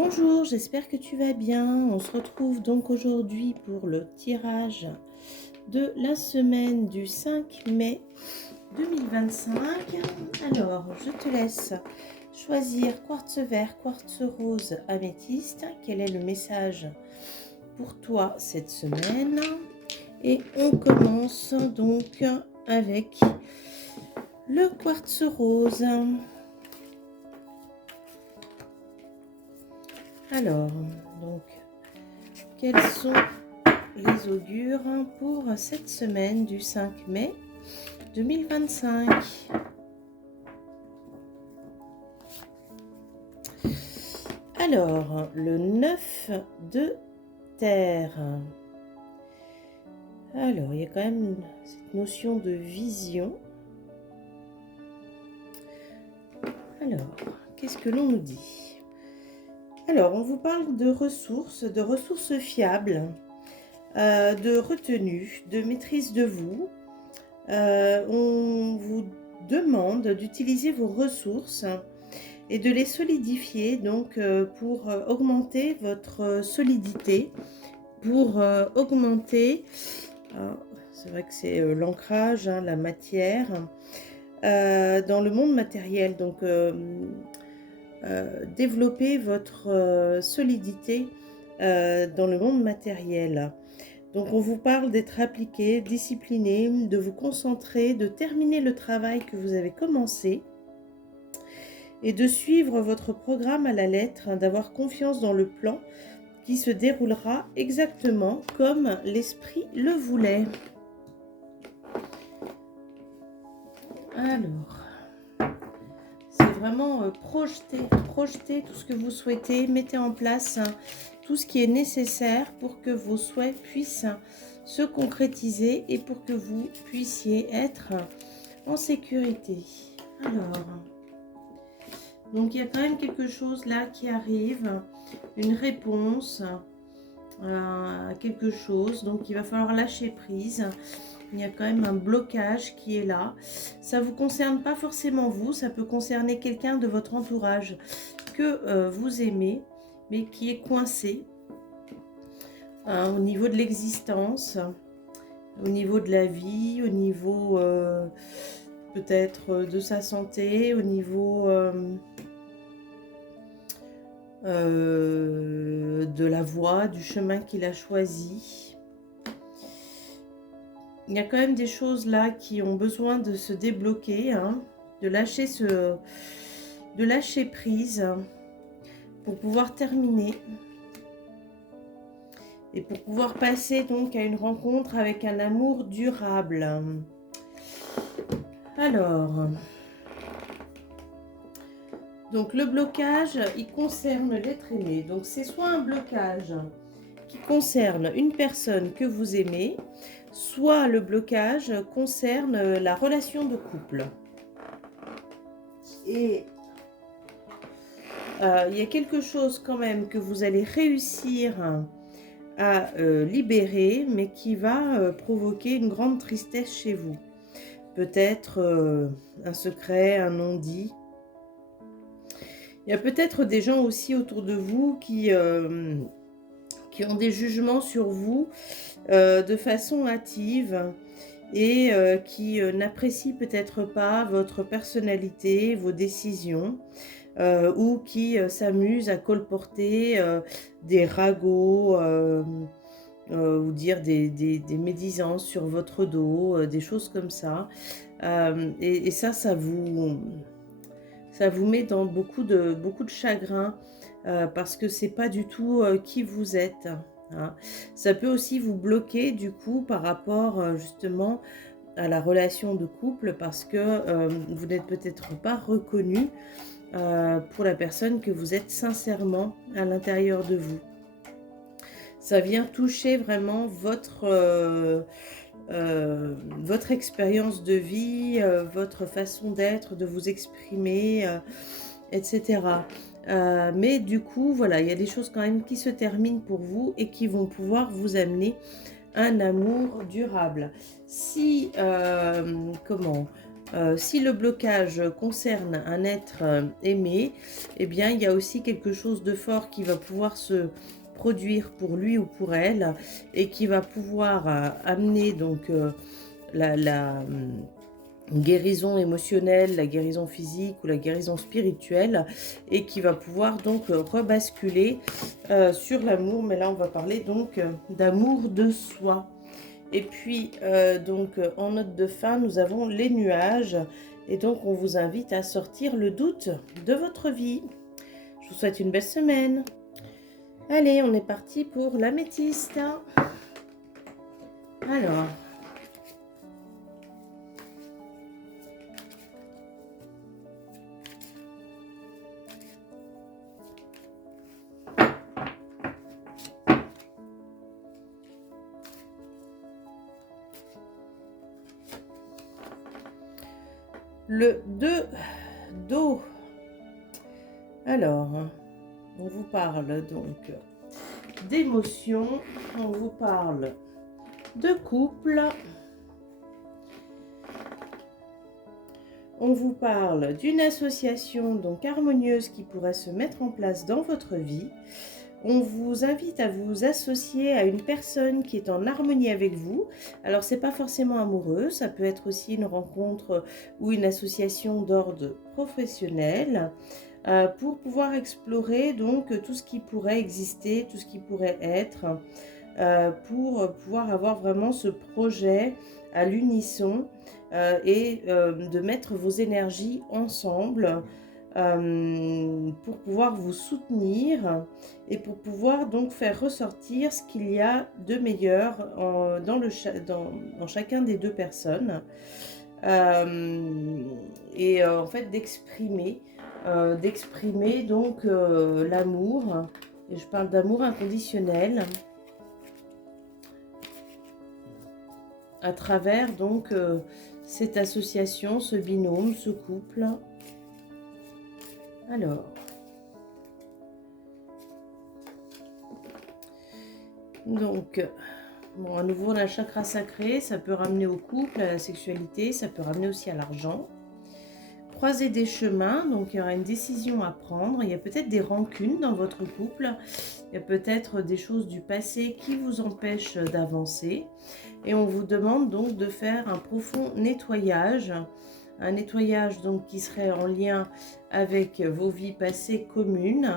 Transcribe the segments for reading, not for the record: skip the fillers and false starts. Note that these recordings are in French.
Bonjour, j'espère que tu vas bien. On se retrouve donc aujourd'hui pour le tirage de la semaine du 5 mai 2025. Alors, je te laisse choisir quartz vert, quartz rose, améthyste. Quel est le message pour toi cette semaine? Et on commence donc avec le quartz rose. Alors, donc, quels sont les augures pour cette semaine du 5 mai 2025? Alors, le 9 de terre. Alors, il y a quand même cette notion de vision. Alors, qu'est-ce que l'on nous dit? Alors, on vous parle de ressources fiables, de retenue, de maîtrise de vous. On vous demande d'utiliser vos ressources et de les solidifier donc pour augmenter votre solidité, pour augmenter, c'est vrai que c'est l'ancrage, la matière, dans le monde matériel. Donc développer votre solidité dans le monde matériel. Donc on vous parle d'être appliqué, discipliné, de vous concentrer, de terminer le travail que vous avez commencé et de suivre votre programme à la lettre, d'avoir confiance dans le plan qui se déroulera exactement comme l'esprit le voulait. Alors, c'est vraiment projeter tout ce que vous souhaitez, mettez en place tout ce qui est nécessaire pour que vos souhaits puissent se concrétiser et pour que vous puissiez être en sécurité. Alors, donc il y a quand même quelque chose là qui arrive, une réponse à quelque chose, donc il va falloir lâcher prise. Il y a quand même un blocage qui est là. Ça ne vous concerne pas forcément vous, ça peut concerner quelqu'un de votre entourage que vous aimez, mais qui est coincé au niveau de l'existence, au niveau de la vie, au niveau peut-être de sa santé, au niveau de la voie, du chemin qu'il a choisi. Il y a quand même des choses là qui ont besoin de se débloquer, de lâcher prise pour pouvoir terminer et pour pouvoir passer donc à une rencontre avec un amour durable. Alors, donc le blocage, il concerne l'être aimé. Donc c'est soit un blocage qui concerne une personne que vous aimez, soit le blocage concerne la relation de couple. Et il y a quelque chose quand même que vous allez réussir à libérer, mais qui va provoquer une grande tristesse chez vous. Peut-être un secret, un non-dit. Il y a peut-être des gens aussi autour de vous qui ont des jugements sur vous de façon hâtive et qui n'apprécient peut-être pas votre personnalité, vos décisions, ou qui s'amusent à colporter des ragots ou dire des médisances sur votre dos, des choses comme ça. Et ça vous met dans beaucoup de chagrin parce que c'est pas du tout qui vous êtes. Ça peut aussi vous bloquer du coup par rapport justement à la relation de couple parce que vous n'êtes peut-être pas reconnu pour la personne que vous êtes sincèrement à l'intérieur de vous. Ça vient toucher vraiment votre expérience de vie, votre façon d'être, de vous exprimer, etc. Mais du coup, voilà, il y a des choses quand même qui se terminent pour vous et qui vont pouvoir vous amener un amour durable. Si, Si le blocage concerne un être aimé, eh bien, il y a aussi quelque chose de fort qui va pouvoir se produire pour lui ou pour elle et qui va pouvoir amener donc guérison émotionnelle, la guérison physique ou la guérison spirituelle et qui va pouvoir donc rebasculer sur l'amour. Mais là, on va parler donc d'amour de soi. Et puis, en note de fin, nous avons les nuages. Et donc, on vous invite à sortir le doute de votre vie. Je vous souhaite une belle semaine. Allez, on est parti pour l'améthyste. Alors, le 2 d'eau. Alors, on vous parle donc d'émotions, on vous parle de couple, on vous parle d'une association donc harmonieuse qui pourrait se mettre en place dans votre vie. On vous invite à vous associer à une personne qui est en harmonie avec vous. Alors, c'est pas forcément amoureux, ça peut être aussi une rencontre ou une association d'ordre professionnel pour pouvoir explorer donc tout ce qui pourrait exister, tout ce qui pourrait être, pour pouvoir avoir vraiment ce projet à l'unisson et de mettre vos énergies ensemble pour pouvoir vous soutenir et pour pouvoir donc faire ressortir ce qu'il y a de meilleur dans chacun des deux personnes en fait d'exprimer donc l'amour, et je parle d'amour inconditionnel à travers donc cette association, ce binôme, ce couple. Alors, donc, bon, à nouveau, on a le chakra sacré, ça peut ramener au couple, à la sexualité, ça peut ramener aussi à l'argent. Croiser des chemins, donc il y aura une décision à prendre, il y a peut-être des rancunes dans votre couple, il y a peut-être des choses du passé qui vous empêchent d'avancer. Et on vous demande donc de faire un profond nettoyage, un nettoyage donc qui serait en lien avec vos vies passées communes,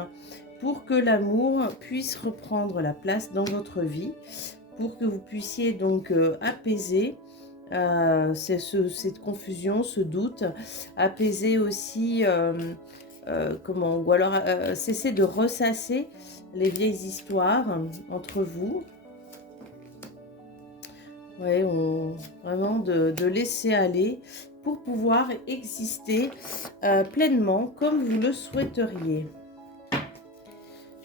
pour que l'amour puisse reprendre la place dans votre vie, pour que vous puissiez donc apaiser cette confusion, ce doute, apaiser aussi, ou alors cesser de ressasser les vieilles histoires entre vous. Ouais, vraiment de laisser aller pour pouvoir exister pleinement comme vous le souhaiteriez.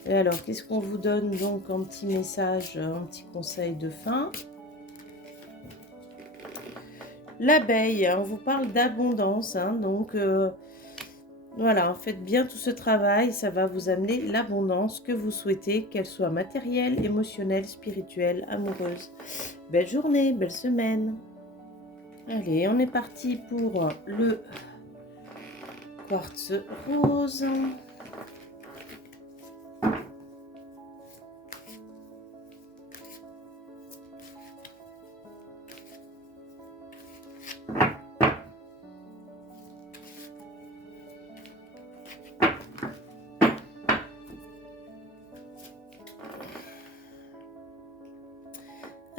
Et alors, qu'est-ce qu'on vous donne donc en petit message, un petit conseil de fin? L'abeille, on vous parle d'abondance, donc voilà, faites bien tout ce travail, ça va vous amener l'abondance que vous souhaitez, qu'elle soit matérielle, émotionnelle, spirituelle, amoureuse. Belle journée, belle semaine. Allez, on est parti pour le quartz rose.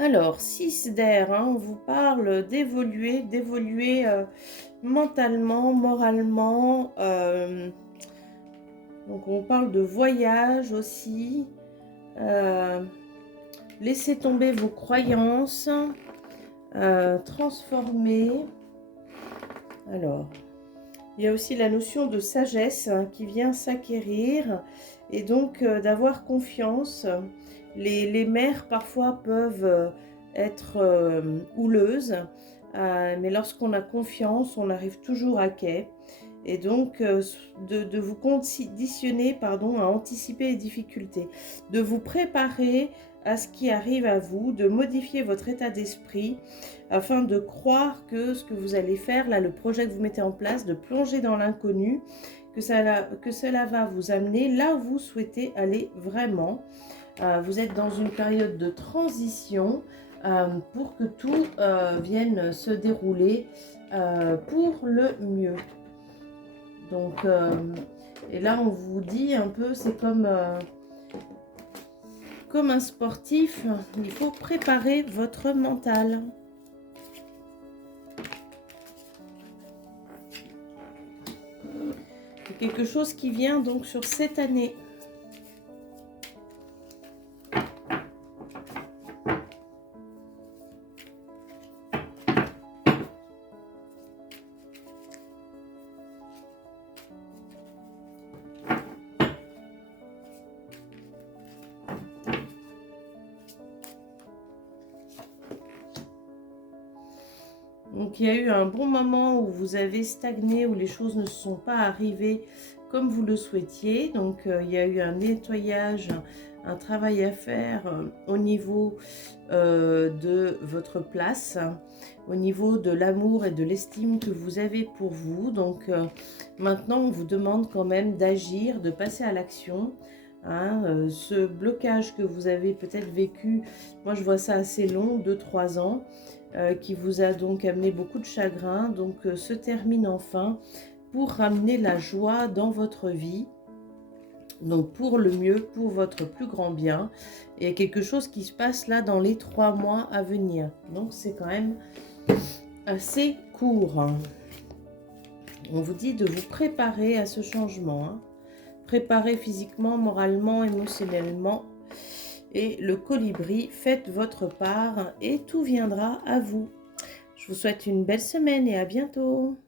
Alors, 6 d'air, on vous parle d'évoluer mentalement, moralement. Donc, on parle de voyage aussi. Laissez tomber vos croyances. Transformer. Alors, il y a aussi la notion de sagesse qui vient s'acquérir et donc d'avoir confiance. Les mers parfois peuvent être houleuses, mais lorsqu'on a confiance, on arrive toujours à quai. et donc de vous conditionner, pardon, à anticiper les difficultés, de vous préparer à ce qui arrive à vous, de modifier votre état d'esprit afin de croire que ce que vous allez faire, là, le projet que vous mettez en place, de plonger dans l'inconnu, que cela va vous amener là où vous souhaitez aller vraiment. Vous êtes dans une période de transition pour que tout vienne se dérouler pour le mieux. Donc, et là, on vous dit un peu, c'est comme un sportif, il faut préparer votre mental. C'est quelque chose qui vient donc sur cette année. Donc il y a eu un bon moment où vous avez stagné, où les choses ne sont pas arrivées comme vous le souhaitiez. Donc il y a eu un nettoyage, un travail à faire au niveau de votre place, au niveau de l'amour et de l'estime que vous avez pour vous. Donc maintenant on vous demande quand même d'agir, de passer à l'action. Hein, ce blocage que vous avez peut-être vécu, moi je vois ça assez long, 2-3 ans, qui vous a donc amené beaucoup de chagrin, donc se termine enfin pour ramener la joie dans votre vie, donc pour le mieux, pour votre plus grand bien. Et il y a quelque chose qui se passe là dans les 3 mois à venir, donc c'est quand même assez court. On vous dit de vous préparer à ce changement, hein. Préparer physiquement, moralement, émotionnellement. Et le colibri, faites votre part et tout viendra à vous. Je vous souhaite une belle semaine et à bientôt.